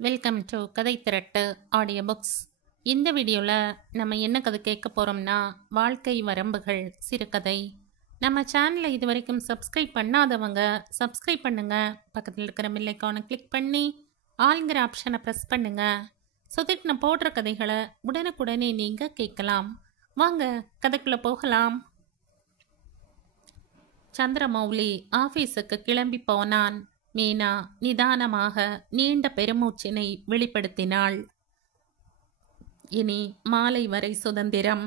Welcome to கதை திரட்டு audio books. இந்த வீடியோவில் நம்ம என்ன கதை கேட்க போகிறோம்னா, வாழ்க்கை வரம்புகள் சிறுகதை. நம்ம சேனலை இது வரைக்கும் சப்ஸ்கிரைப் பண்ணாதவங்க சப்ஸ்கிரைப் பண்ணுங்கள். பக்கத்தில் இருக்கிற பெல் ஐகானை கிளிக் பண்ணி ஆல்ங்கிற ஆப்ஷனை ப்ரெஸ் பண்ணுங்கள். ஸோ தட் நான் போடுற கதைகளை உடனுக்குடனே நீங்கள் கேட்கலாம். வாங்க கதைக்குள்ளே போகலாம். சந்திரமௌலி ஆஃபீஸுக்கு கிளம்பி போனான். மீனா நிதானமாக நீண்ட பெருமூச்சினை வெளிப்படுத்தினாள். இனி மாலை வரை சுதந்திரம்.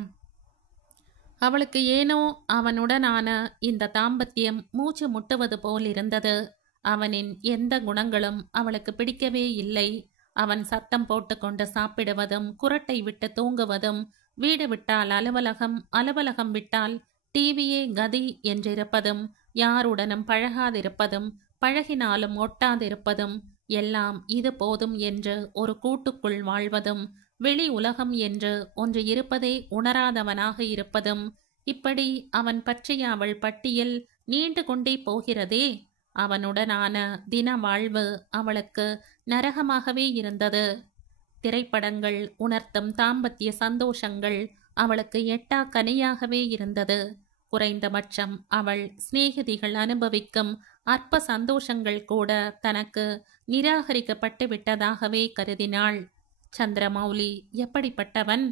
அவளுக்கு ஏனோ அவனுடனான இந்த தாம்பத்தியம் மூச்சு முட்டுவது போல் இருந்தது. அவனின் எந்த குணங்களும் அவளுக்கு பிடிக்கவே இல்லை. அவன் சத்தம் போட்டுக்கொண்டு சாப்பிடுவதும், குரட்டை விட்டு தூங்குவதும், வீடு விட்டால் அலுவலகம், அலுவலகம் விட்டால் டிவியே கதி என்றிருப்பதும், யாருடனும் பழகாதிருப்பதும், பழகினாலும் ஒட்டாதிருப்பதும், எல்லாம் இது போதும் என்று ஒரு கூட்டுக்குள் வாழ்வதும், வெளி உலகம் என்று ஒன்று இருப்பதே உணராதவனாக இருப்பதும், இப்படி அவன் பற்றிய அவள் பட்டியல் நீண்டு கொண்டே போகிறதே. அவனுடனான தின வாழ்வு அவளுக்கு நரகமாகவே இருந்தது. திரைப்படங்கள் உணர்த்தும் தாம்பத்திய சந்தோஷங்கள் அவளுக்கு எட்டா கனியாகவே இருந்தது. குறைந்தபட்சம் அவள் சிநேகிதிகள் அனுபவிக்கும் அற்ப சந்தோஷங்கள் கூட தனக்கு நிராகரிக்கப்பட்டு விட்டதாகவே கருதினாள். சந்திரமௌலி எப்படிப்பட்டவன்?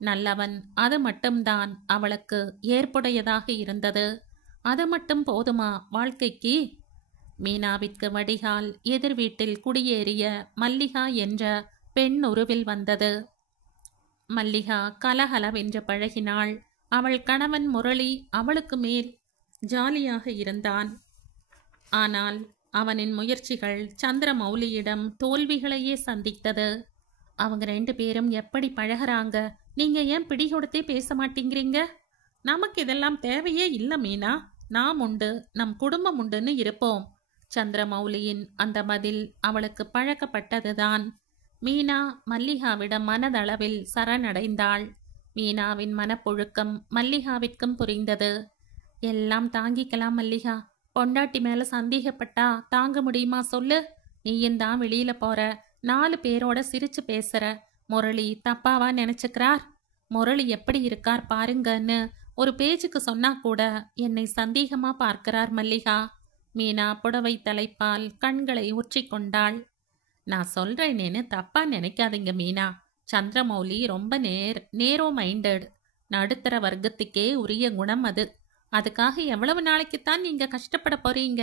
நல்லவன். அது மட்டும்தான் அவளுக்கு ஏற்புடையதாக இருந்தது. அது மட்டும் போதுமா வாழ்க்கைக்கு? மீனாவிற்கு வடிகால் எதிர் வீட்டில் குடியேறிய மல்லிகா என்ற பெண் உருவில் வந்தது. மல்லிகா கலகலவென்று பழகினாள். அவள் கணவன் முரளி அவளுக்கு மேல் ஜாலியாக இருந்தான். ஆனால் அவனின் முயற்சிகள் சந்திரமௌலியிடம் தோல்விகளையே சந்தித்தது. அவங்க 2 பேரும் எப்படி பழகிறாங்க? நீங்க ஏன் பிடிகொடுத்தே பேச மாட்டேங்கிறீங்க? நமக்கு இதெல்லாம் தேவையே இல்லை மீனா. நாம் உண்டு, நம் குடும்பம் உண்டுன்னு இருப்போம். சந்திரமௌலியின் அந்த பதில் அவளுக்கு பழக்கப்பட்டதுதான். மீனா மல்லிகாவிடம் மனதளவில் சரணடைந்தாள். மீனாவின் மனப்புழுக்கம் மல்லிகாவிற்கும் புரிந்தது. எல்லாம் தாங்கிக்கலாம் மல்லிகா. பொண்டாட்டி மேல சந்தேகப்பட்டா தாங்க முடியுமா சொல்லு? நீயும் தான் வெளியில போற, 4 பேரோட சிரிச்சு பேசுற. முரளி தப்பாவா நினைச்சுக்கிறார்? முரளி எப்படி இருக்கார் பாருங்கன்னு ஒரு பேச்சுக்கு சொன்னா கூட என்னை சந்தேகமா பார்க்கிறார் மல்லிகா. மீனா புடவை தலைப்பால் கண்களை ஊற்றி கொண்டாள். நான் சொல்றேனேன்னு தப்பா நினைக்காதீங்க மீனா. சந்திரமௌலி ரொம்ப நேரோ மைண்டட். நடுத்தர வர்க்கத்துக்கே உரிய குணம் அது. அதுக்காக எவ்வளவு நாளைக்குத்தான் நீங்க கஷ்டப்பட போறீங்க?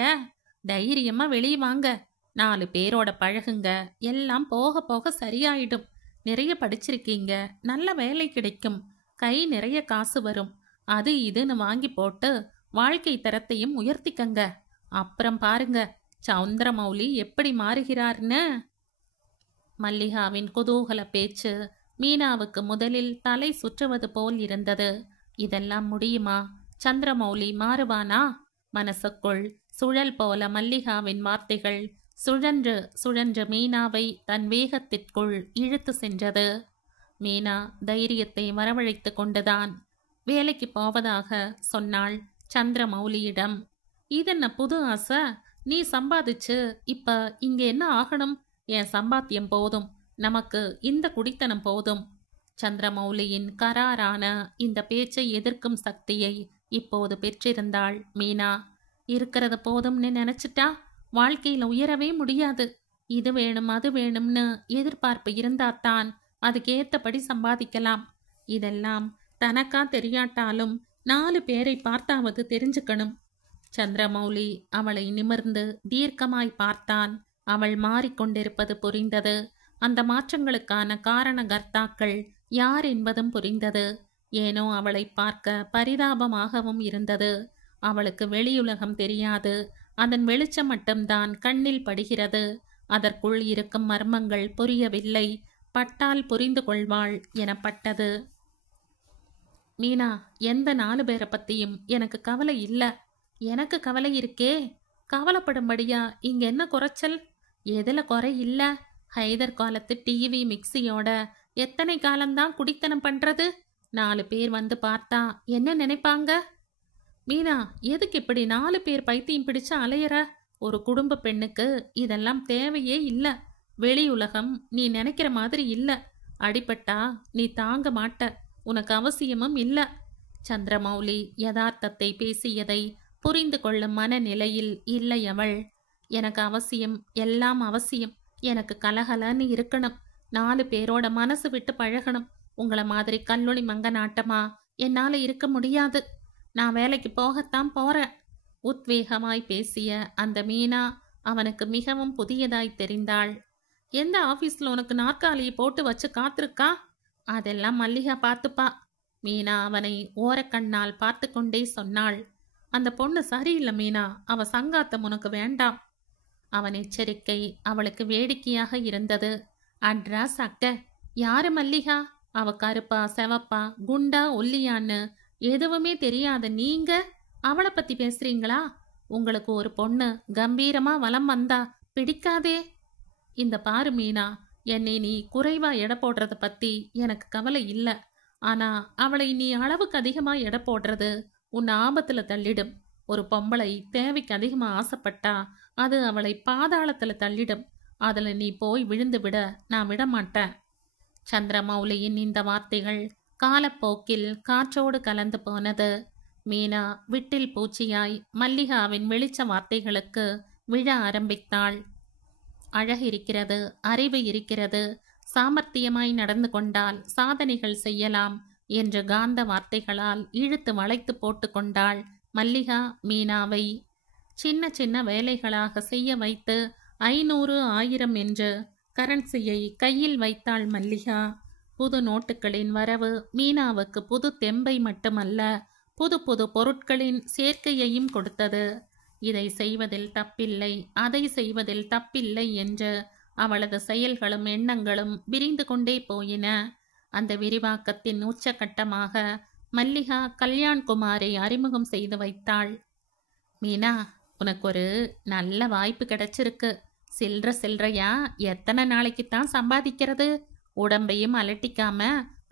தைரியமா வெளியே வாங்க, 4 பேரோட பழகுங்க. எல்லாம் போக போக சரியாயிடும். நிறைய படிச்சிருக்கீங்க, நல்ல வேலை கிடைக்கும், கை நிறைய காசு வரும். அது இதுன்னு வாங்கி போட்டு வாழ்க்கை தரத்தையும் உயர்த்திக்கங்க. அப்புறம் பாருங்க சந்திரமௌலி எப்படி மாறுகிறார்னு. மல்லிகாவின் குதூகல பேச்சு மீனாவுக்கு முதலில் தலை சுற்றுவது போல் இருந்தது. இதெல்லாம் முடியுமா? சந்திரமௌலி மாறுவானா? மனசுக்குள் சுழல் போல மல்லிகாவின் வார்த்தைகள் சுழன்று சுழன்று மீனாவை தன் வேகத்திற்குள் இழுத்து சென்றது. மீனா தைரியத்தை வரவழைத்து கொண்டுதான் வேலைக்கு போவதாக சொன்னாள் சந்திரமௌலியிடம். இதென்ன புது ஆசை? நீ சம்பாதிச்சு இப்ப இங்க என்ன ஆகணும்? என் சம்பாத்தியம் போதும், நமக்கு இந்த குடித்தனம் போதும். சந்திரமௌலியின் கராரான இந்த பேச்சை எதிர்க்கும் சக்தியை இப்போது பெற்றிருந்தாள் மீனா. இருக்கிறது போதும்னு நினைச்சிட்டா வாழ்க்கையில உயரவே முடியாது. இது வேணும் அது வேணும்னு எதிர்பார்ப்பு இருந்தாத்தான் அதுக்கேத்தபடி சம்பாதிக்கலாம். இதெல்லாம் தனக்கா தெரியாட்டாலும் 4 பேரை பார்த்தாவது தெரிஞ்சுக்கணும். சந்திரமௌலி அவளை நிமிர்ந்து தீர்க்கமாய் பார்த்தான். அவள் மாறிக்கொண்டிருப்பது புரிந்தது. அந்த மாற்றங்களுக்கான காரணகர்த்தாக்கள் யார் என்பதும் புரிந்தது. ஏனோ அவளை பார்க்க பரிதாபமாகவும் இருந்தது. அவளுக்கு வெளியுலகம் தெரியாது. அதன் வெளிச்சம் மட்டும்தான் கண்ணில் படுகிறது. அதற்குள் இருக்கும் மர்மங்கள் புரியவில்லை. பட்டால் புரிந்து கொள்வாள் எனப்பட்டது. மீனா, எந்த 4 பேரை பத்தியும் எனக்கு கவலை இல்லை. எனக்கு கவலை இருக்கே. கவலைப்படும்படியா இங்க என்ன குறைச்சல்? எதுல குறை இல்ல? ஹைதர் காலத்து டிவி மிக்சியோட எத்தனை காலம்தான் குடித்தனம் பண்றது? 4 பேர் வந்து பார்த்தா என்ன நினைப்பாங்க? மீனா, எதுக்கு இப்படி 4 பேர் பைத்தியம் பிடிச்சு அலையிற? ஒரு குடும்ப பெண்ணுக்கு இதெல்லாம் தேவையே இல்லை. வெளியுலகம் நீ நினைக்கிற மாதிரி இல்ல. அடிபட்டா நீ தாங்க மாட்ட. உனக்கு அவசியமும் இல்ல. சந்திரமௌலி யதார்த்தத்தை பேசியதை புரிந்து கொள்ளும் மனநிலையில் இல்லை அவள். எனக்கு அவசியம், எல்லாம் அவசியம். எனக்கு கலகலன்னு இருக்கணும். 4 பேரோட மனசு விட்டு பழகணும். உங்களை மாதிரி கல்லூரி மங்க நாட்டமா என்னால இருக்க முடியாது. நான் வேலைக்கு போகத்தான் போறேன். உத்வேகமாய் பேசிய அந்த மீனா அவனுக்கு மிகவும் புதியதாய் தெரிந்தாள். எந்த ஆபீஸ்ல உனக்கு நாற்காலியை போட்டு வச்சு காத்திருக்கா? அதெல்லாம் மல்லிகா பார்த்துப்பா. மீனா அவனை ஓரக்கண்ணால் பார்த்து கொண்டே சொன்னாள். அந்த பொண்ணு சரியில்லை மீனா, அவ சங்காத்தம் உனக்கு வேண்டாம். அவன் எச்சரிக்கை அவளுக்கு வேடிக்கையாக இருந்தது. அட்ராஸ் அக்க, யாரு மல்லிகா? அவ கருப்பா செவப்பா குண்டா ஒல்லியான்னு எதுவுமே தெரியாத நீங்க அவளை பத்தி பேசுறீங்களா? உங்களுக்கு ஒரு பொண்ணு கம்பீரமா வலம் வந்தா பிடிக்காதே? இந்த பாரு மீனா, என்னை நீ குறைவா எடை போடுறத பத்தி எனக்கு கவலை இல்ல. ஆனா அவளை நீ அளவுக்கு அதிகமா எடை போடுறது உன் ஆபத்துல தள்ளிடும். ஒரு பொம்பளை தேவைக்கு அதிகமா ஆசைப்பட்டா அது அவளை பாதாளத்துல தள்ளிடும். அதுல நீ போய் விழுந்து விட நான் விட மாட்டேன். சந்திரமௌலியின் இந்த வார்த்தைகள் காலப்போக்கில் காற்றோடு கலந்து போனது. மீனா விட்டில் பூச்சியாய் மல்லிகாவின் வெளிச்ச வார்த்தைகளுக்கு விழ ஆரம்பித்தாள். அழகிருக்கிறது, அறிவு இருக்கிறது, சாமர்த்தியமாய் நடந்து கொண்டால் சாதனைகள் செய்யலாம் என்று காந்த வார்த்தைகளால் இழுத்து வளைத்து போட்டு கொண்டாள் மல்லிகா மீனாவை. சின்ன சின்ன வேலைகளாக செய்ய வைத்து 500 1000 என்று கரன்சியை கையில் வைத்தாள் மல்லிகா. புது நோட்டுகளின் வரவு மீனாவுக்கு புது தெம்பை மட்டுமல்ல, புது புது பொருட்களின் சேர்க்கையையும் கொடுத்தது. இதை செய்வதில் தப்பில்லை, அதை செய்வதில் தப்பில்லை என்று அவளது செயல்களும் எண்ணங்களும் விரிந்து கொண்டே போயின. அந்த விரிவாக்கத்தின் உச்சகட்டமாக மல்லிகா கல்யாண்குமாரை அறிமுகம் செய்து வைத்தாள். மீனா, உனக்கு ஒரு நல்ல வாய்ப்பு கிடைச்சிருக்கு. சில்றையா எத்தனை நாளைக்குத்தான் சம்பாதிக்கிறது? உடம்பையும் அலட்டிக்காம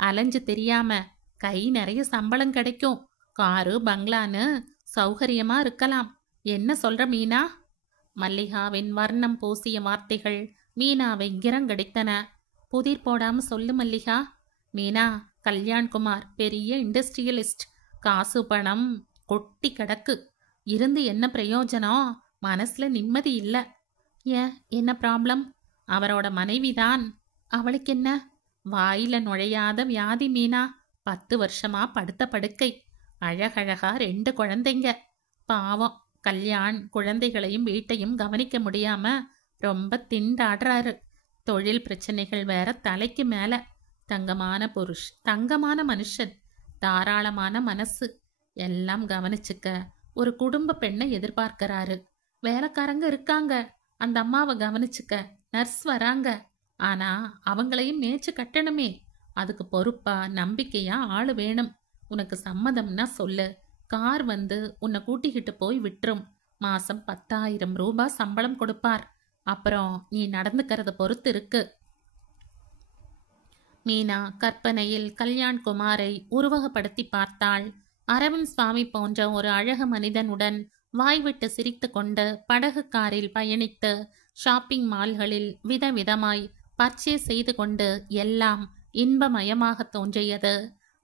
அலைஞ்சு தெரியாம கை நிறைய சம்பளம் கிடைக்கும். காரு பங்களான்னு சௌகரியமா இருக்கலாம். என்ன சொல்ற மீனா? மல்லிகாவின் வர்ணம் பூசிய வார்த்தைகள் மீனாவை கிரங்கடித்தன. புதிர் போடாம சொல்லு மல்லிகா. மீனா, கல்யாண்குமார் பெரிய இண்டஸ்ட்ரியலிஸ்ட். காசு பணம் கொட்டி கிடக்கு. இருந்து என்ன பிரயோஜனம்? மனசுல நிம்மதி இல்ல. ஏன், என்ன ப்ராப்ளம்? அவரோட மனைவிதான். அவளுக்கு என்ன? வாயில நுழையாத வியாதி மீனா. 10 வருஷமா படுத்த படுக்கை. அழகழகா 2 குழந்தைங்க. பாவம், கல்யாண் குழந்தைகளையும் வீட்டையும் கவனிக்க முடியாம ரொம்ப திண்டாடுறாரு. தொழில் பிரச்சனைகள் வேற தலைக்கு மேல. தங்கமான மனுஷன், தாராளமான மனசு. எல்லாம் கவனிச்சுக்க ஒரு குடும்ப பெண்ணை எதிர்பார்க்கிறாரு. வேலைக்காரங்க இருக்காங்க, அந்த அம்மாவை கவனிச்சுக்க நர்ஸ் வராங்க. ஆனா அவங்களையும் மேய்ச்சு கட்டணுமே. அதுக்கு பொறுப்பா நம்பிக்கையா ஆளு வேணும். உனக்கு சம்மதம்னா சொல்லு. கார் வந்து உன்னை கூட்டிக்கிட்டு போய் விட்டுரும். மாசம் 10,000 ரூபாய் சம்பளம் கொடுப்பார். அப்புறம் நீ நடந்துக்கிறத பொறுத்து இருக்கு. மீனா கற்பனையில் கல்யாண்குமாரை உருவகப்படுத்தி பார்த்தாள். அரவிந்த் சுவாமி போன்ற ஒரு அழகு மனிதனுடன் வாய்விட்டு சிரித்து கொண்டு படகு காரில் பயணித்து ஷாப்பிங் மால்களில் விதவிதமாய் பர்ச்சேஸ் செய்து கொண்டு எல்லாம் இன்பமயமாக தோன்றியது.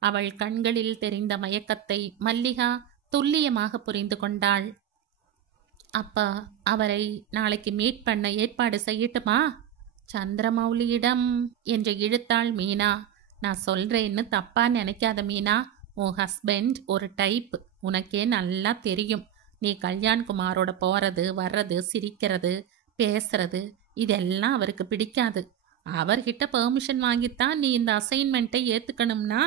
அவள் கண்களில் தெரிந்த மயக்கத்தை மல்லிகா துல்லியமாக புரிந்து கொண்டாள். அப்பா, அவரை நாளைக்கு மீட் பண்ண ஏற்பாடு செய்யட்டுமா? சந்திரமௌலியிடம் என்று இழுத்தாள் மீனா. நான் சொல்றேன்னு தப்பா நினைக்காத மீனா. உன் ஹஸ்பண்ட் ஒரு டைப், உனக்கே நல்லா தெரியும். நீ கல்யாண்குமாரோட போறது வர்றது சிரிக்கிறது பேசுறது இதெல்லாம் அவருக்கு பிடிக்காது. அவர்கிட்ட பெர்மிஷன் வாங்கித்தான் நீ இந்த அசைன்மெண்ட்டை ஏத்துக்கணும்னா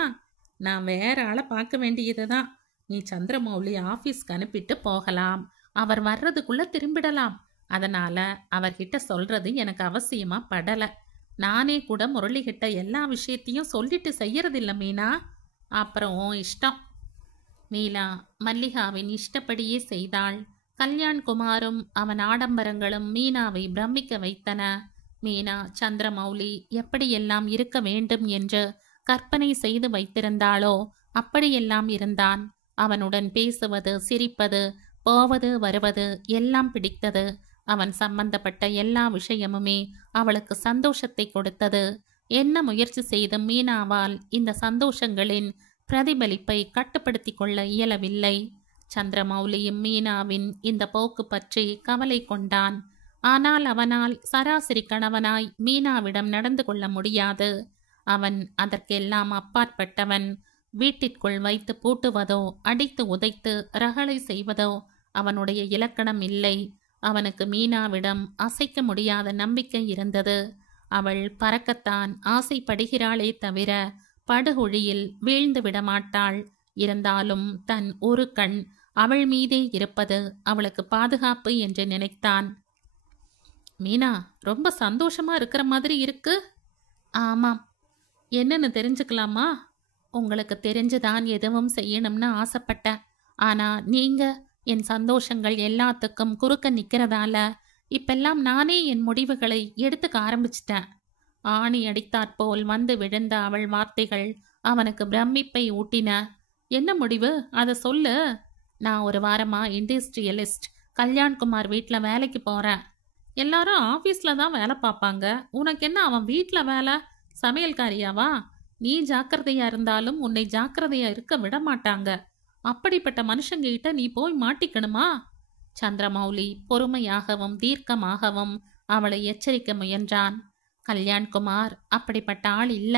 நான் வேற ஆளை பார்க்க வேண்டியதுதான். நீ சந்திரமௌலி ஆஃபீஸ்க்கு அனுப்பிட்டு போகலாம். அவர் வர்றதுக்குள்ள திரும்பிடலாம். அதனால அவர்கிட்ட சொல்றது எனக்கு அவசியமா படல. நானே கூட முரளிகிட்ட எல்லா விஷயத்தையும் சொல்லிட்டு செய்யறதில்ல மீனா. அப்புறம் இஷ்டம். மீனா மல்லிகாவின் இஷ்டப்படியே செய்தாள். கல்யாண்குமாரும் அவன் ஆடம்பரங்களும் மீனாவை பிரமிக்க வைத்தன. மீனா சந்திரமௌலி எப்படியெல்லாம் இருக்க வேண்டும் என்று கற்பனை செய்து வைத்திருந்தாளோ அப்படியெல்லாம் இருந்தான். அவனுடன் பேசுவது சிரிப்பது போவது வருவது எல்லாம் பிடித்தது. அவன் சம்பந்தப்பட்ட எல்லா விஷயமுமே அவளுக்கு சந்தோஷத்தை கொடுத்தது. என்ன முயற்சி செய்து மீனாவால் இந்த சந்தோஷங்களின் பிரதிபலிப்பை கட்டுப்படுத்தி கொள்ள இயலவில்லை. சந்திரமௌலியும் மீனாவின் இந்த போக்கு பற்றி கவலை கொண்டான். ஆனால் அவனால் சராசரி கணவனாய் மீனாவிடம் நடந்து கொள்ள முடியாது. அவன் அதற்கெல்லாம் அப்பாற்பட்டவன். வீட்டிற்குள் வைத்து பூட்டுவதோ அடித்து உதைத்து ரகளை செய்வதோ அவனுடைய இலக்கணம் இல்லை. அவனுக்கு மீனாவிடம் அசைக்க முடியாத நம்பிக்கை இருந்தது. அவள் பறக்கத்தான் ஆசைப்படுகிறாளே தவிர படுகுழியில் வீழ்ந்து விடமாட்டாள். இருந்தாலும் தன் ஒரு கண் அவள் மீதே இருப்பது அவளுக்கு பாதுகாப்பு என்று நினைத்தான். மீனா, ரொம்ப சந்தோஷமா இருக்கிற மாதிரி இருக்கு. ஆமாம். என்னன்னு தெரிஞ்சுக்கலாமா? உங்களுக்கு தெரிஞ்சுதான் எதுவும் செய்யணும்னு ஆசைப்பட்டேன். ஆனா நீங்க என் சந்தோஷங்கள் எல்லாத்துக்கும் குறுக்க நிக்கிறதால இப்பெல்லாம் நானே என் முடிவுகளை எடுத்துக்க ஆரம்பிச்சிட்டேன். ஆணி அடித்தாற்போல் வந்து விழுந்த அவள் வார்த்தைகள் அவனுக்கு பிரமிப்பை ஊட்டின. என்ன முடிவு? அதை சொல்லு. நான் ஒரு வாரமா இண்டஸ்ட்ரியலிஸ்ட் கல்யாண்குமார் வீட்டில் வேலைக்கு போறேன். எல்லாரும் ஆஃபீஸில் தான் வேலை பார்ப்பாங்க. உனக்கு என்ன அவன் வீட்டில் வேலை? சமையல்காரியாவா? நீ ஜாக்கிரதையா இருந்தாலும் உன்னை ஜாக்கிரதையா இருக்க விட மாட்டாங்க. அப்படிப்பட்ட மனுஷங்கிட்ட நீ போய் மாட்டிக்கணுமா? சந்திரமௌலி பொறுமையாகவும் தீர்க்கமாகவும் அவளை எச்சரிக்க முயன்றான். கல்யாண்குமார் அப்படிப்பட்ட ஆள் இல்ல.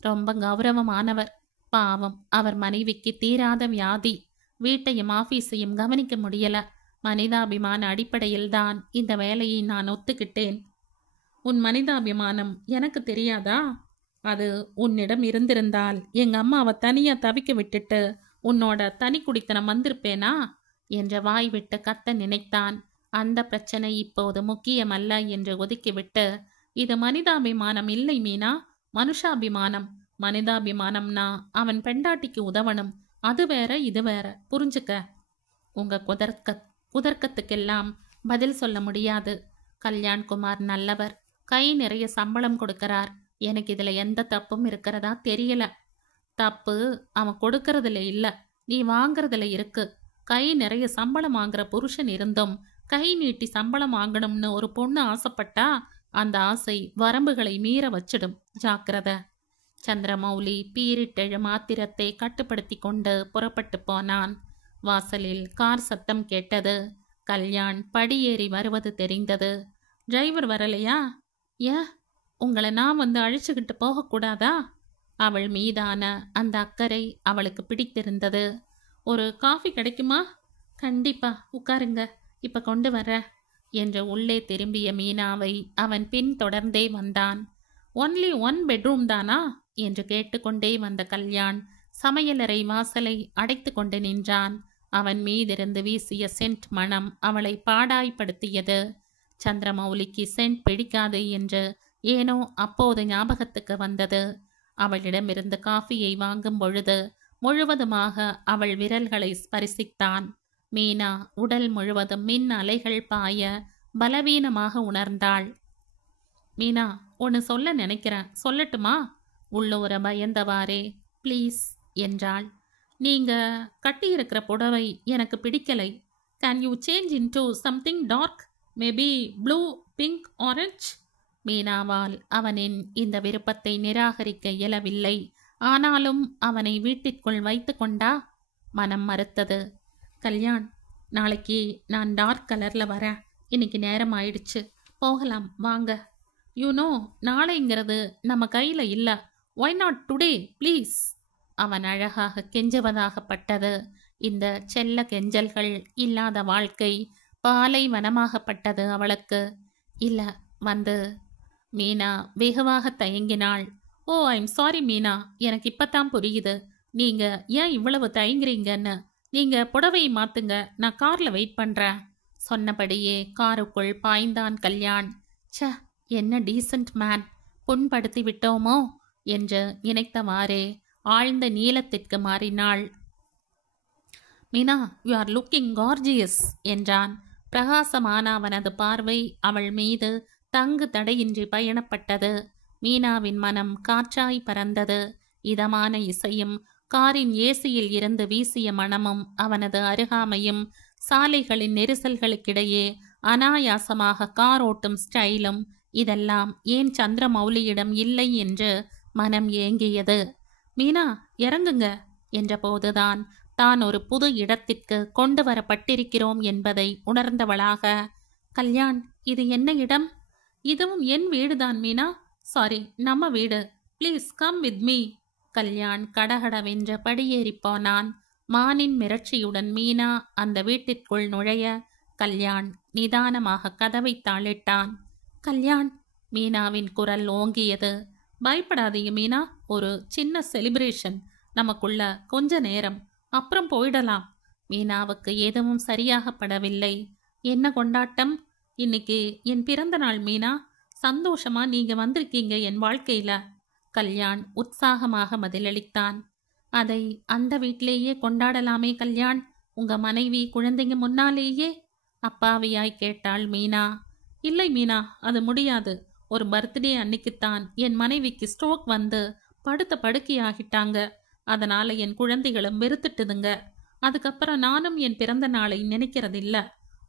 ரொம்ப கௌரவமானவர். பாவம், அவர் மனைவிக்கு தீராத வியாதி. வீட்டையும் ஆபீஸையும் கவனிக்க முடியல. மனிதாபிமான அடிப்படையில்தான் இந்த வேலையை நான் ஒத்துக்கிட்டேன். உன் மனிதாபிமானம் எனக்கு தெரியாதா? அது உன்னிடம் இருந்திருந்தால் எங்க அம்மாவை தனியா தவிக்க விட்டுட்டு உன்னோட தனி குடித்தனம் வந்திருப்பேனா என்ற வாய் விட்டு கத்த நினைத்தான். அந்த பிரச்சனை இப்போது முக்கியமல்ல என்று ஒதுக்கிவிட்டு, இது மனிதாபிமானம் இல்லை மீனா, மனுஷாபிமானம். மனிதாபிமானம்னா அவன் பெண்டாட்டிக்கு உதவணும். அது வேற இது வேற, புரிஞ்சுக்க. உங்க குதர்க்கத்துக்கெல்லாம் பதில் சொல்ல முடியாது. கல்யாண்குமார் நல்லவர். கை நிறைய சம்பளம் கொடுக்கிறார். எனக்கு இதுல எந்த தப்பும் இருக்கிறதா தெரியல. தப்பு அவன் கொடுக்கறதுல இல்ல, நீ வாங்கறதுல இருக்கு. கை நிறைய சம்பளம் வாங்குற புருஷன் இருந்தும் கை நீட்டி சம்பளம் வாங்கணும்னு ஒரு பொண்ணு ஆசைப்பட்டா அந்த ஆசை வரம்புகளை மீற வச்சிடும். ஜாக்கிரத. சந்திரமௌலி பீரிட்டெழும் ஆத்திரத்தை கட்டுப்படுத்தி கொண்டு புறப்பட்டு போனான். வாசலில் கார் சத்தம் கேட்டது. கல்யாண் படியேறி வருவது தெரிந்தது. டிரைவர் வரலையா? ஏன், உங்களை நான் வந்து அழிச்சுக்கிட்டு போகக்கூடாதா? அவள் மீதான அந்த அக்கறை அவளுக்கு பிடித்திருந்தது. ஒரு காஃபி கிடைக்குமா? கண்டிப்பா, உட்காருங்க, இப்ப கொண்டு வர என்று உள்ளே திரும்பிய மீனாவை அவன் பின் தொடர்ந்தே வந்தான். ஒன்லி 1 பெட்ரூம் தானா என்று கேட்டுக்கொண்டே வந்த கல்யாண் சமையலறை வாசலை அடைத்து கொண்டு நின்றான். அவன் மீதிருந்து வீசிய சென்ட் மனம் அவளை பாடாய்ப்படுத்தியது. சந்திரமௌலிக்கு சென்ட் பிடிக்காது என்று ஏனோ அப்போது ஞாபகத்துக்கு வந்தது. அவளிடமிருந்து காஃபியை வாங்கும் பொழுது முழுவதுமாக அவள் விரல்களை ஸ்பரிசித்தான். மீனா உடல் முழுவதும் மின் அலைகள் பாய பலவீனமாக உணர்ந்தாள். மீனா, ஒன்று சொல்ல நினைக்கிறேன், சொல்லட்டுமா? உள்ளூர பயந்தவாறே ப்ளீஸ் என்றாள். நீங்க கட்டியிருக்கிற புடவை எனக்கு பிடிக்கலை. Can you change into something dark, maybe blue, pink, orange? மீனாவால் அவனின் இந்த விருப்பத்தை நிராகரிக்க இயலவில்லை. ஆனாலும் அவனை வீட்டிற்குள் வைத்து கொண்டா மனம் மறுத்தது. கல்யாண், நாளைக்கு நான் டார்க் கலரில் வரேன். இன்னைக்கு நேரம் ஆயிடுச்சு, போகலாம் வாங்க. யூனோ, நாளைங்கிறது நம்ம கையில் இல்லை. Why not today please? அவன் அழகாக கெஞ்சுவதாகப்பட்டது. இந்த செல்ல கெஞ்சல்கள் இல்லாத வாழ்க்கை பாலைவனமாகப்பட்டது அவளுக்கு. இல்லை, வந்து. மீனா வெகுவாக தயங்கினாள். ஓ, ஐம் சாரி மீனா, எனக்கு இப்பத்தான் புரியுது நீங்க ஏன் இவ்வளவு தயங்குறீங்கன்னு. நீங்க புடவையை மாத்துங்க, நான் கார்ல வெயிட் பண்றேன். சொன்னபடியே காருக்குள் பாய்ந்தான் கல்யாண். ச, என்ன டீசன்ட் மேன், புண்படுத்தி விட்டோமோ என்று நினைத்தவாறே ஆழ்ந்த நீளத்திற்கு மாறினாள். Meena, you are looking gorgeous என்றான். பிரகாசமான அவனது பார்வை அவள் மீது தங்கு தடையின்றி பயணப்பட்டது. மீனாவின் மனம் காற்றாய் பறந்தது. இதமான இசையும் காரின் ஏசியில் இருந்து வீசிய மனமும் அவனது அருகாமையும் சாலைகளின் நெரிசல்களுக்கிடையே அனாயாசமாக கார் ஓட்டும் ஸ்டைலும் இதெல்லாம் ஏன் சந்திரமௌலியிடம் இல்லை என்று மனம் ஏங்கியது. மீனா, இறங்குங்க என்றபோதுதான் தான் ஒரு புது இடத்திற்கு கொண்டு வரப்பட்டிருக்கிறோம் என்பதை உணர்ந்தவளாக, கல்யாண், இது என்ன இடம்? இதுவும் என் வீடுதான் மீனா. சாரி, நம்ம வீடு. Please come with me. Kalyan கடகடவென்ற படியேறி போனான். மானின் மிரட்சியுடன் மீனா அந்த வீட்டிற்குள் நுழைய கல்யாண் நிதானமாக கதவை தாளிட்டான். கல்யாண், மீனாவின் குரல் ஓங்கியது. பயப்படாதீங்க மீனா, ஒரு சின்ன செலிப்ரேஷன், நமக்குள்ள கொஞ்ச நேரம், அப்புறம் போயிடலாம். மீனாவுக்கு எதுவும் சரியாக படவில்லை. என்ன கொண்டாட்டம்? இன்னைக்கு என் பிறந்த நாள் மீனா. சந்தோஷமா நீங்க வந்திருக்கீங்க என் வாழ்க்கையில. கல்யாண் உற்சாகமாக பதிலளித்தான். அதை அந்த வீட்டிலேயே கொண்டாடலாமே கல்யாண், உங்க மனைவி குழந்தைங்க முன்னாலேயே, அப்பாவியாய் கேட்டாள் மீனா. இல்லை மீனா, அது முடியாது. ஒரு பர்த்டே அன்னைக்குத்தான் என் மனைவிக்கு ஸ்ட்ரோக் வந்து படுத்த படுக்கையாகிட்டாங்க. அதனால என் குழந்தைகளும் வெறுத்துட்டுதுங்க. அதுக்கப்புறம் நானும் என் பிறந்த நாளை நினைக்கிறதில்ல.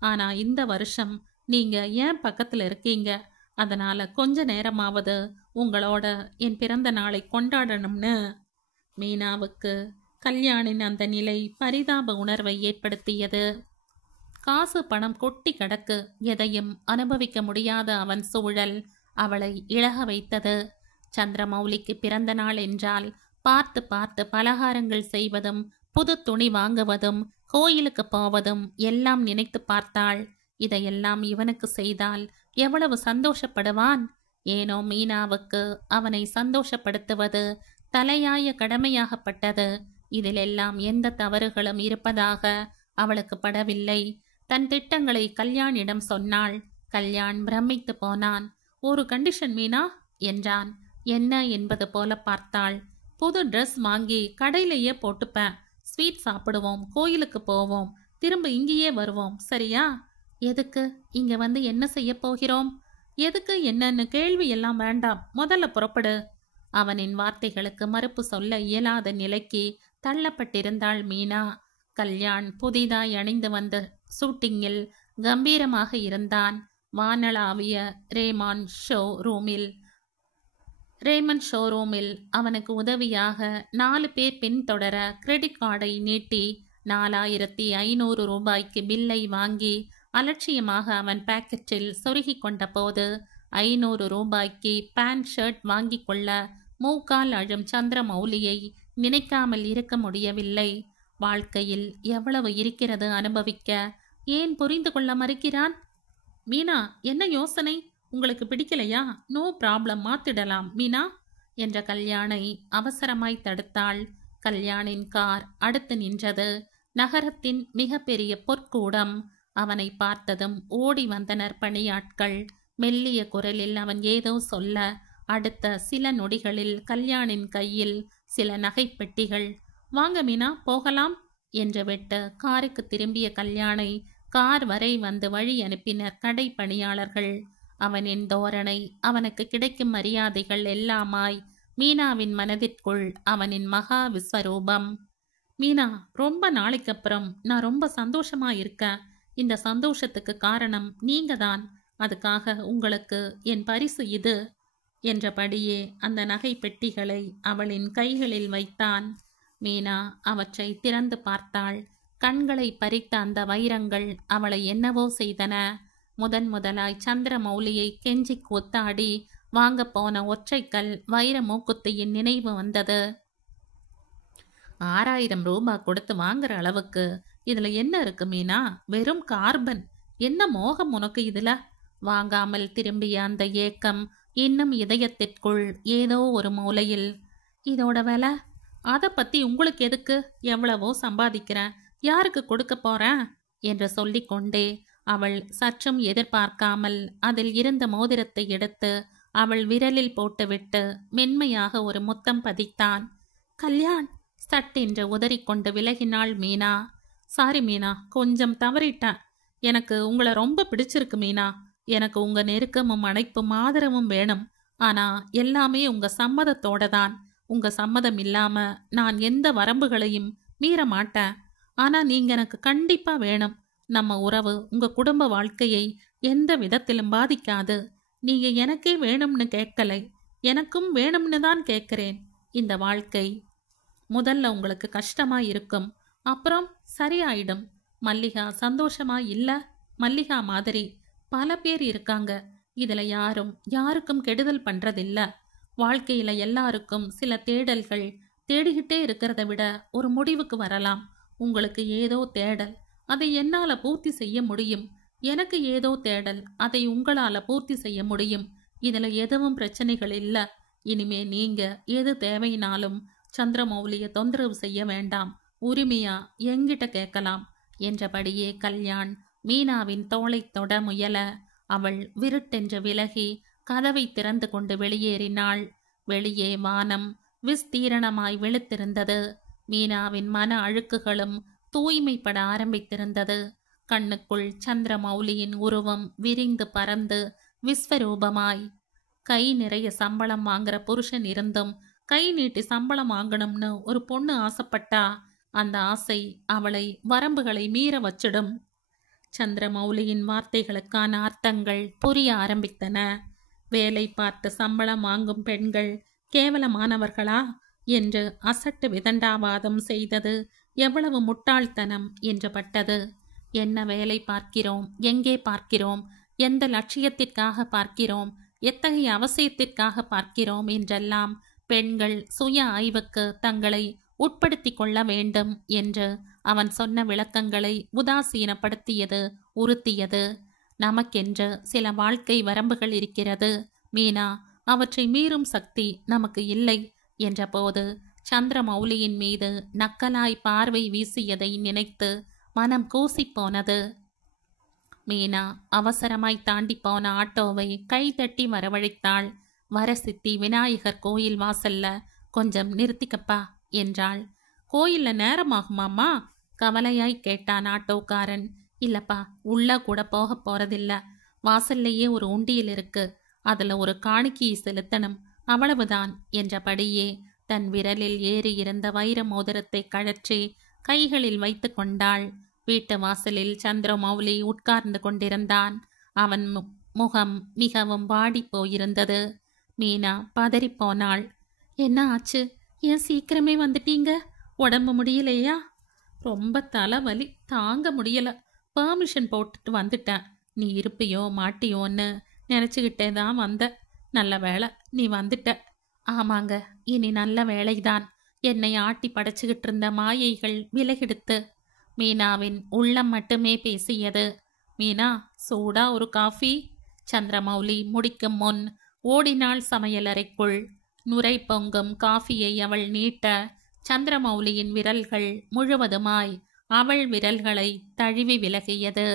ஆனா இந்த வருஷம் நீங்க ஏன் பக்கத்துல இருக்கீங்க, அதனால கொஞ்ச நேரமாவது உங்களோட என் பிறந்த நாளை கொண்டாடணும்னு. மீனாவுக்கு கல்யாணின் அந்த நிலை பரிதாப உணர்வை ஏற்படுத்தியது. காசு பணம் கொட்டி கிடக்கு, எதையும் அனுபவிக்க முடியாத அவன் சூழல் அவளை இழக வைத்தது. சந்திரமௌலிக்கு பிறந்த நாள் என்றால் பார்த்து பார்த்து பலகாரங்கள் செய்வதும் புது துணி வாங்குவதும் கோயிலுக்கு போவதும் எல்லாம் நினைத்து பார்த்தாள். இதையெல்லாம் இவனுக்கு செய்தால் எவ்வளவு சந்தோஷப்படுவான். ஏனோ மீனாவுக்கு அவனை சந்தோஷப்படுத்துவது தலையாய கடமையாகப்பட்டது. இதிலெல்லாம் எந்த தவறுகளும் இருப்பதாக அவளுக்கு படவில்லை. தன் திட்டங்களை கல்யாணிடம் சொன்னாள். கல்யாண் பிரமித்து போனான். ஒரு கண்டிஷன் மீனா என்றான். என்ன என்பது போல பார்த்தாள். புது ட்ரெஸ் வாங்கி கடையிலேயே போட்டுப்பேன். ஸ்வீட் சாப்பிடுவோம், கோயிலுக்கு போவோம், திரும்ப இங்கேயே வருவோம், சரியா? எதுக்கு இங்க வந்து என்ன செய்ய போகிறோம்? எதுக்கு என்னன்னு கேள்வி எல்லாம் வேண்டாம், முதல்ல புறப்படு. அவனின் வார்த்தைகளுக்கு மறுப்பு சொல்ல இயலாத நிலைக்கு தள்ளப்பட்டிருந்தாள் மீனா. கல்யாண் புதிதாய் அணிந்து வந்த ஷூட்டிங்கில் கம்பீரமாக இருந்தான். வானளாவிய ரேமண்ட் ஷோரூமில் அவனுக்கு உதவியாக 4 பேர் பின்தொடர கிரெடிட் கார்டை நீட்டி 4500 ரூபாய்க்கு பில்லை வாங்கி அலட்சியமாக அவன் பாக்கெட்டில் சொருகி கொண்ட போது 500 ரூபாய்க்கு பேண்ட் ஷர்ட் வாங்கி கொள்ள மூக்கால் அழும் சந்திரமௌலியை நினைக்காமல் இருக்க முடியவில்லை. வாழ்க்கையில் எவ்வளவு இருக்கிறது அனுபவிக்க, ஏன் புரிந்து கொள்ள மறுக்கிறான்? மீனா, என்ன யோசனை? உங்களுக்கு பிடிக்கலையா? நோ ப்ராப்ளம், மாத்திடலாம் மீனா என்ற கல்யாணை அவசரமாய் தடுத்தாள். கல்யாணின் கார் அடுத்து நின்றது. நகரத்தின் மிகப்பெரிய பொற்கூடம். அவனை பார்த்ததும் ஓடி வந்தனர் பணியாட்கள். மெல்லிய குரலில் அவன் ஏதோ சொல்ல, அடுத்த சில நொடிகளில் கல்யாணின் கையில் சில நகைப்பெட்டிகள். வாங்க மீனா, போகலாம் என்று விட்டு காருக்கு திரும்பிய கல்யாணை கார் வரை வந்து வழி அனுப்பினர் கடை பணியாளர்கள். அவனின் தோரணை, அவனுக்கு கிடைக்கும் மரியாதைகள் எல்லாமாய் மீனாவின் மனதிற்குள் அவனின் மகா விஸ்வரூபம். மீனா, ரொம்ப நாளைக்கு அப்புறம் நான் ரொம்ப சந்தோஷமா இருக்கேன். இந்த சந்தோஷத்துக்கு காரணம் நீங்க தான். அதுக்காக உங்களுக்கு என் பரிசு இது என்றபடியே அந்த நகை பெட்டிகளை அவளின் கைகளில் வைத்தான். மீனா அவற்றை திறந்து பார்த்தாள். கண்களை பறித்த அந்த வைரங்கள் அவளை என்னவோ செய்தன. முதலாய் சந்திரமௌலியை கெஞ்சி கூத்தாடி வாங்க போன ஒற்றைக்கல் வைர மூக்குத்தியின் நினைவு வந்தது. 6000 ரூபாய் கொடுத்து வாங்குற அளவுக்கு இதுல என்ன இருக்கு மீனா? வெறும் கார்பன். என்ன மோகம் உனக்கு இதுல? வாங்காமல் திரும்பிய அந்த ஏக்கம் இன்னும் இதயத்திற்குள் ஏதோ ஒரு மூலையில். இதோட விலை? அதை பத்தி உங்களுக்கு எதுக்கு? எவ்வளவோ சம்பாதிக்கிறேன், யாருக்கு கொடுக்க போறேன் என்று சொல்லிக்கொண்டே அவள் சற்றும் எதிர்பார்க்காமல் அதில் இருந்த மோதிரத்தை எடுத்து அவள் விரலில் போட்டுவிட்டு மென்மையாக ஒரு முத்தம் பதித்தான். கல்யாண் சட்டென்று உதறிக்கொண்டு விலகினாள் மீனா. சாரி மீனா, கொஞ்சம் தவறிட்டேன். எனக்கு உங்களை ரொம்ப பிடிச்சிருக்கு மீனா. எனக்கு உங்க நெருக்கமும் அணைப்பும் ஆதரவும் வேணும். ஆனா எல்லாமே உங்க சம்மதத்தோட தான். உங்க சம்மதம் இல்லாம நான் எந்த வரம்புகளையும் மீற மாட்டேன். ஆனா நீங்க எனக்கு கண்டிப்பா வேணும். நம்ம உறவு உங்க குடும்ப வாழ்க்கையை எந்த விதத்திலும் பாதிக்காது. நீங்க எனக்கே வேணும்னு கேட்கலை, எனக்கும் வேணும்னு தான் கேட்கிறேன். இந்த வாழ்க்கை முதல்ல உங்களுக்கு கஷ்டமா இருக்கும், அப்புறம் சரியாயிடும். மல்லிகா சந்தோஷமா இல்ல? மல்லிகா மாதிரி பல பேர் இருக்காங்க. இதுல யாரும் யாருக்கும் கெடுதல் பண்றதில்ல. வாழ்க்கையில எல்லாருக்கும் சில தேடல்கள் தேடிக்கிட்டே இருக்கிறத விட ஒரு முடிவுக்கு வரலாம். உங்களுக்கு ஏதோ தேடல், அதை என்னால பூர்த்தி செய்ய முடியும். எனக்கு ஏதோ தேடல், அதை உங்களால பூர்த்தி செய்ய முடியும். இதுல எதுவும் பிரச்சனைகள் இல்ல. இனிமே நீங்க எது தேவைனாலும் சந்திரமௌலிய தொந்தரவு செய்ய வேண்டாம், உரிமையா என்கிட்ட கேட்கலாம் என்றபடியே கல்யாண் மீனாவின் தோளை தொட முயல அவள் விருட்டென்று விலகி கதவை திறந்து கொண்டு வெளியேறினாள். வெளியே வானம் விஸ்தீரணமாய் வெளுத்திருந்தது. மீனாவின் மன அழுக்குகளும் தூய்மைப்பட ஆரம்பித்திருந்தது. கண்ணுக்குள் சந்திரமௌலியின் உருவம் விரிந்து பறந்து விஸ்வரூபமாய். கை நிறைய சம்பளம் வாங்குற புருஷன் இருந்தும் கை நீட்டி சம்பளம் வாங்கணும்னு ஒரு பொண்ணு ஆசைப்பட்டா அந்த ஆசை அவளை வரம்புகளை மீற வச்சிடும். சந்திரமௌலியின் வார்த்தைகளுக்கான அர்த்தங்கள் புரிய ஆரம்பித்தன. வேலை பார்த்து சம்பளம் வாங்கும் பெண்கள் கேவலமானவர்களா என்று அசட்டு விதண்டாவாதம் செய்தது எவ்வளவு முட்டாள்தனம் என்று பட்டது. என்ன வேலை பார்க்கிறோம், எங்கே பார்க்கிறோம், எந்த லட்சியத்திற்காக பார்க்கிறோம், எத்தகைய அவசியத்திற்காக பார்க்கிறோம் என்றெல்லாம் பெண்கள் சுய ஆய்வுக்கு தங்களை உட்படுத்தி கொள்ள வேண்டும் என்று அவன் சொன்ன விளக்கங்களை உதாசீனப்படுத்தியது, உறுத்தியது. நமக்கென்று சில வாழ்க்கை வரம்புகள் இருக்கிறது மீனா, அவற்றை மீறும் சக்தி நமக்கு இல்லை என்றபோது சந்திரமௌலியின் மீது நக்கலாய் பார்வை வீசியதை நினைத்து மனம் கூசிப்போனது. மீனா அவசரமாய் தாண்டி போன ஆட்டோவை கை தட்டி வரவழைத்தாள். வரசித்தி விநாயகர் கோயில் வாசல்ல கொஞ்சம் நிறுத்திக்கப்பா என்றாள். கோயில்ல நேரமாகுமாம்மா? கவலையாய் கேட்டான் ஆட்டோக்காரன். இல்லப்பா, உள்ள கூட போக போறதில்ல. வாசல்லையே ஒரு உண்டியல் இருக்கு, அதுல ஒரு காணிக்கையை செலுத்தணும், அவ்வளவுதான் என்றபடியே தன் விரலில் ஏறி இருந்த வைர மோதிரத்தை கழற்றி கைகளில் வைத்து கொண்டாள். வீட்டு வாசலில் சந்திரமௌலி உட்கார்ந்து கொண்டிருந்தான். அவன் முகம் மிகவும் வாடி போயிருந்தது. மீனா பதறிப்போனாள். என்ன ஆச்சு? ஏன் சீக்கிரமே வந்துட்டீங்க? உடம்பு முடியலையா? ரொம்ப தலைவலி, தாங்க முடியல. பெர்மிஷன் போட்டுட்டு வந்துட்டேன். நீ இருப்பியோ மாட்டியோன்னு நினச்சிக்கிட்டே தான் வந்த. நல்ல வேலை நீ வந்துட்ட. ஆமாங்க, இனி நல்ல வேலைதான். என்னை ஆட்டி படைச்சுக்கிட்டு இருந்த மாயைகள் விலகிடுத்து. மீனாவின் உள்ளம் மட்டுமே பேசியது. மீனா, சூடா ஒரு காஃபி? சந்திரமௌலி முடிக்கும் முன் ஓடினாள் சமையலறைக்குள். நுரை பொங்கும் காஃபியை அவள் நீட்ட சந்திரமௌலியின் விரல்கள் முழுவதுமாய் அவள் விரல்களை தழுவி விலகியது.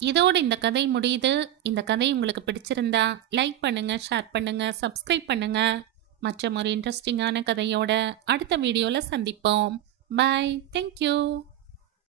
இதோடு இந்த கதை முடியுது. இந்த கதை உங்களுக்கு பிடிச்சிருந்தா லைக் பண்ணுங்க, ஷேர் பண்ணுங்க, சப்ஸ்கிரைப் பண்ணுங்க. மற்றும் ஒரு இன்ட்ரெஸ்டிங்கான கதையோட அடுத்த வீடியோவில் சந்திப்போம். பாய், தேங்க்யூ.